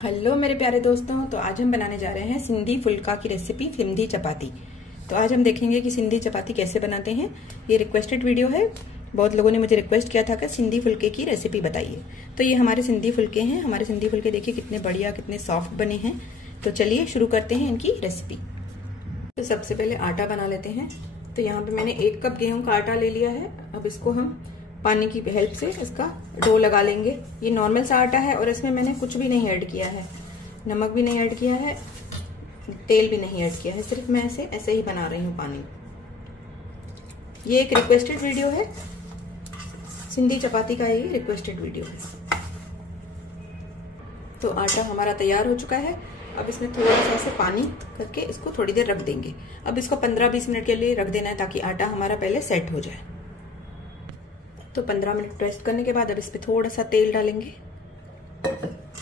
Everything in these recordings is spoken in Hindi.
हेलो मेरे प्यारे दोस्तों, तो आज हम बनाने जा रहे हैं सिंधी फुल्का की रेसिपी सिंधी चपाती। तो आज हम देखेंगे कि सिंधी चपाती कैसे बनाते हैं। ये रिक्वेस्टेड वीडियो है, बहुत लोगों ने मुझे रिक्वेस्ट किया था कि सिंधी फुल्के की रेसिपी बताइए। तो ये हमारे सिंधी फुल्के हैं। हमारे सिंधी फुल्के देखिए कितने बढ़िया, कितने सॉफ्ट बने हैं। तो चलिए शुरू करते हैं इनकी रेसिपी। तो सबसे पहले आटा बना लेते हैं। तो यहाँ पे मैंने 1 कप गेहूं का आटा ले लिया है। अब इसको हम पानी की हेल्प से इसका डो लगा लेंगे। ये नॉर्मल सा आटा है और इसमें मैंने कुछ भी नहीं ऐड किया है, नमक भी नहीं ऐड किया है, तेल भी नहीं ऐड किया है, सिर्फ मैं ऐसे ही बना रही हूँ पानी। ये एक रिक्वेस्टेड वीडियो है, सिंधी चपाती का ये रिक्वेस्टेड वीडियो है। तो आटा हमारा तैयार हो चुका है। अब इसमें थोड़ा सा ऐसे पानी करके इसको थोड़ी देर रख देंगे। अब इसको 15-20 मिनट के लिए रख देना है ताकि आटा हमारा पहले सेट हो जाए। तो 15 मिनट रेस्ट करने के बाद अब इस पे थोड़ा सा तेल डालेंगे।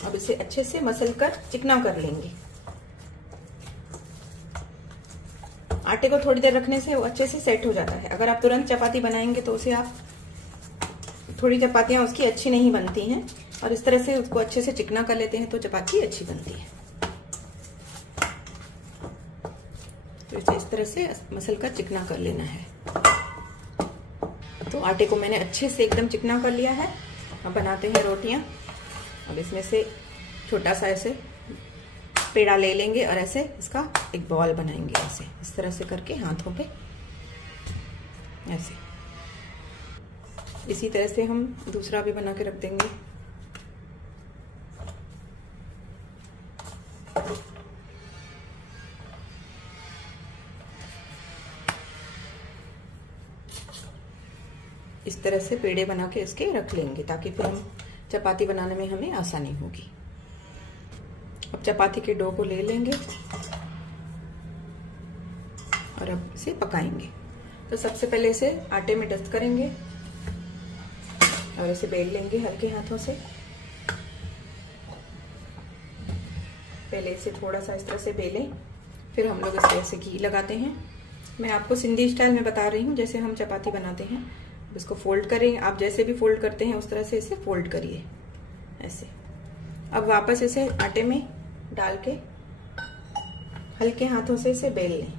अब इसे अच्छे से मसल कर चिकना कर लेंगे। आटे को थोड़ी देर रखने से वो अच्छे से सेट हो जाता है। अगर आप तुरंत चपाती बनाएंगे तो उसे आप थोड़ी चपातियां उसकी अच्छी नहीं बनती हैं, और इस तरह से उसको अच्छे से चिकना कर लेते हैं तो चपाती अच्छी बनती है। तो इसे इस तरह से मसल कर चिकना कर लेना है। तो आटे को मैंने अच्छे से एकदम चिकना कर लिया है। अब बनाते हैं रोटियां। अब इसमें से छोटा सा ऐसे पेड़ा ले लेंगे और ऐसे इसका एक बॉल बनाएंगे, ऐसे इस तरह से करके हाथों पे ऐसे। इसी तरह से हम दूसरा भी बना के रख देंगे। इस तरह से पेड़े बना के इसके रख लेंगे ताकि फिर हम चपाती बनाने में हमें आसानी होगी। अब चपाती के डो को ले लेंगे और अब इसे पकाएंगे। तो सबसे पहले इसे आटे में डस्ट करेंगे और इसे बेल लेंगे हल्के हाथों से। पहले इसे थोड़ा सा इस तरह से बेलें, फिर हम लोग इस तरह से घी लगाते हैं। मैं आपको सिंधी स्टाइल में बता रही हूँ जैसे हम चपाती बनाते हैं। इसको फोल्ड करें, आप जैसे भी फोल्ड करते हैं उस तरह से इसे फोल्ड करिए ऐसे। अब वापस इसे आटे में डाल के हल्के हाथों से इसे बेल लें।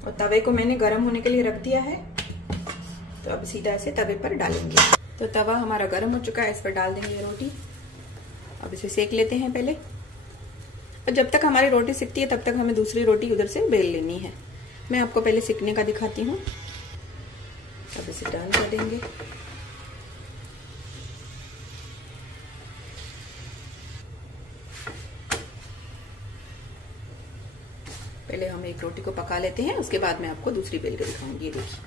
और तवे को मैंने गर्म होने के लिए रख दिया है। तो अब सीधा इसे तवे पर डालेंगे। तो तवा हमारा गर्म हो चुका है, इस पर डाल देंगे रोटी। अब इसे सेक लेते हैं पहले, और जब तक हमारी रोटी सिकती है तब तक हमें दूसरी रोटी उधर से बेल लेनी है। मैं आपको पहले सिकने का दिखाती हूँ। अब इसे टर्न कर देंगे। पहले हम एक रोटी को पका लेते हैं, उसके बाद मैं आपको दूसरी बेल के दिखाऊंगी। ये देखिए,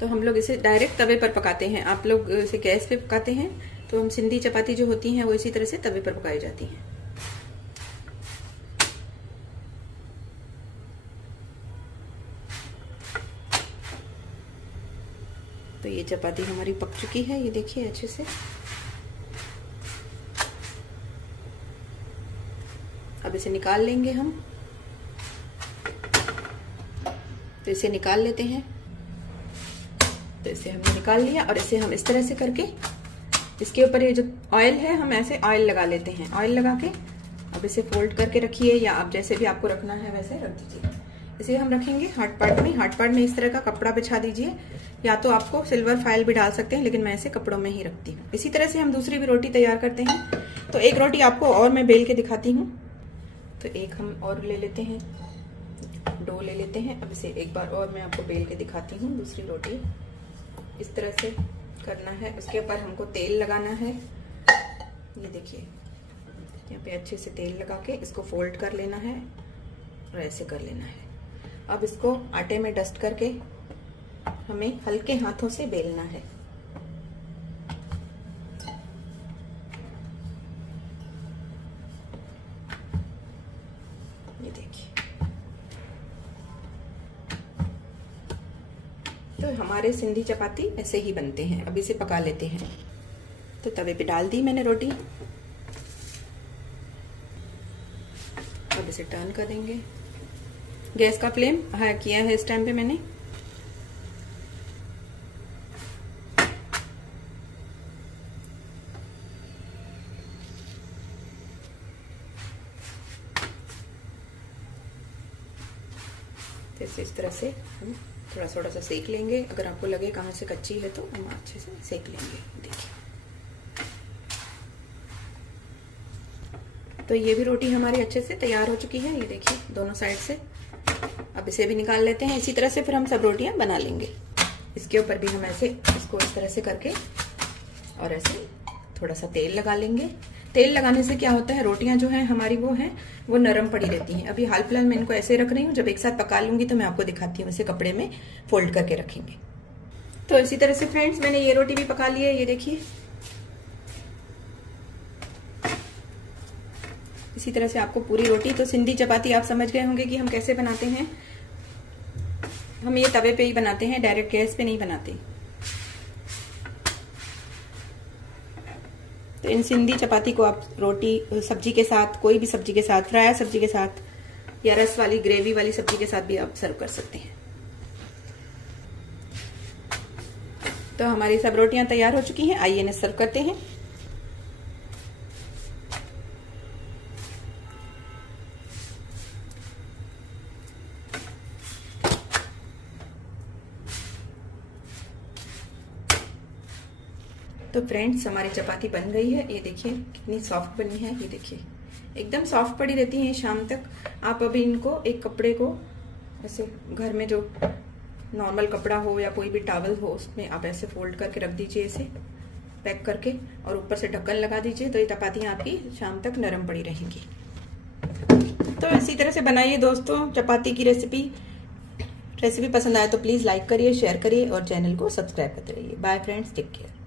तो हम लोग इसे डायरेक्ट तवे पर पकाते हैं। आप लोग इसे गैस पे पकाते हैं। तो हम सिंधी चपाती जो होती हैं वो इसी तरह से तवे पर पकाई जाती हैं। तो ये चपाती हमारी पक चुकी है, ये देखिए अच्छे से। अब इसे निकाल लेंगे हम। तो इसे निकाल लेते हैं। तो इसे हमने निकाल लिया और इसे हम इस तरह से करके इसके ऊपर ये जो ऑयल है हम ऐसे ऑयल लगा लेते हैं। ऑयल लगा के अब इसे फोल्ड करके रखिए, या आप जैसे भी आपको रखना है वैसे रख दीजिए। इसे हम रखेंगे हार्ड पार्ट में। हार्ड पार्ट में इस तरह का कपड़ा बिछा दीजिए, या तो आपको सिल्वर फाइल भी डाल सकते हैं, लेकिन मैं इसे कपड़ों में ही रखती हूँ। इसी तरह से हम दूसरी भी रोटी तैयार करते हैं। तो एक रोटी आपको और मैं बेल के दिखाती हूँ। तो एक हम और ले लेते हैं, डो ले लेते हैं। अब इसे एक बार और मैं आपको बेल के दिखाती हूँ। दूसरी रोटी इस तरह से करना है, उसके ऊपर हमको तेल लगाना है। ये देखिए, यहाँ पे अच्छे से तेल लगा के इसको फोल्ड कर लेना है और ऐसे कर लेना है। अब इसको आटे में डस्ट करके हमें हल्के हाथों से बेलना है। ये देखिए, तो हमारे सिंधी चपाती ऐसे ही बनते हैं। अब इसे पका लेते हैं। तो तवे पे डाल दी मैंने रोटी। इसे टर्न कर देंगे। गैस का फ्लेम हाई किया है इस टाइम पे मैंने। इस तरह से हम थोड़ा थोड़ा सा सेक लेंगे। अगर आपको लगे कहाँ से कच्ची है तो हम अच्छे से सेक लेंगे। देखिए, तो ये भी रोटी हमारी अच्छे से तैयार हो चुकी है। ये देखिए दोनों साइड से। अब इसे भी निकाल लेते हैं। इसी तरह से फिर हम सब रोटियां बना लेंगे। इसके ऊपर भी हम ऐसे इसको इस तरह से करके और ऐसे थोड़ा सा तेल लगा लेंगे। तेल लगाने से क्या होता है, रोटियां जो है हमारी वो नरम पड़ी रहती हैं। अभी हाल फिलहाल मैं इनको ऐसे रख रही हूँ, जब एक साथ पका लूंगी तो मैं आपको दिखाती हूँ। इसे कपड़े में फोल्ड करके रखेंगे। तो इसी तरह से फ्रेंड्स मैंने ये रोटी भी पका ली है। ये देखिए, इसी तरह से आपको पूरी रोटी। तो सिंधी चपाती आप समझ गए होंगे कि हम कैसे बनाते हैं। हम ये तवे पे ही बनाते हैं, डायरेक्ट गैस पे नहीं बनाते। तो इन सिंधी चपाती को आप रोटी सब्जी के साथ, कोई भी सब्जी के साथ, फ्राई सब्जी के साथ या रस वाली ग्रेवी वाली सब्जी के साथ भी आप सर्व कर सकते हैं। तो हमारी सब रोटियां तैयार हो चुकी हैं। आइए इन्हें सर्व करते हैं। तो फ्रेंड्स हमारी चपाती बन गई है। ये देखिए कितनी सॉफ्ट बनी है। ये देखिए एकदम सॉफ्ट पड़ी रहती है शाम तक। आप अभी इनको एक कपड़े को ऐसे घर में जो नॉर्मल कपड़ा हो या कोई भी टॉवल हो उसमें आप ऐसे फोल्ड करके रख दीजिए, इसे पैक करके, और ऊपर से ढक्कन लगा दीजिए। तो ये चपातियां आपकी शाम तक नरम पड़ी रहेंगी। तो इसी तरह से बनाइए दोस्तों चपाती की रेसिपी पसंद आए तो प्लीज लाइक करिए, शेयर करिए और चैनल को सब्सक्राइब करते रहिए। Bye friends, take care.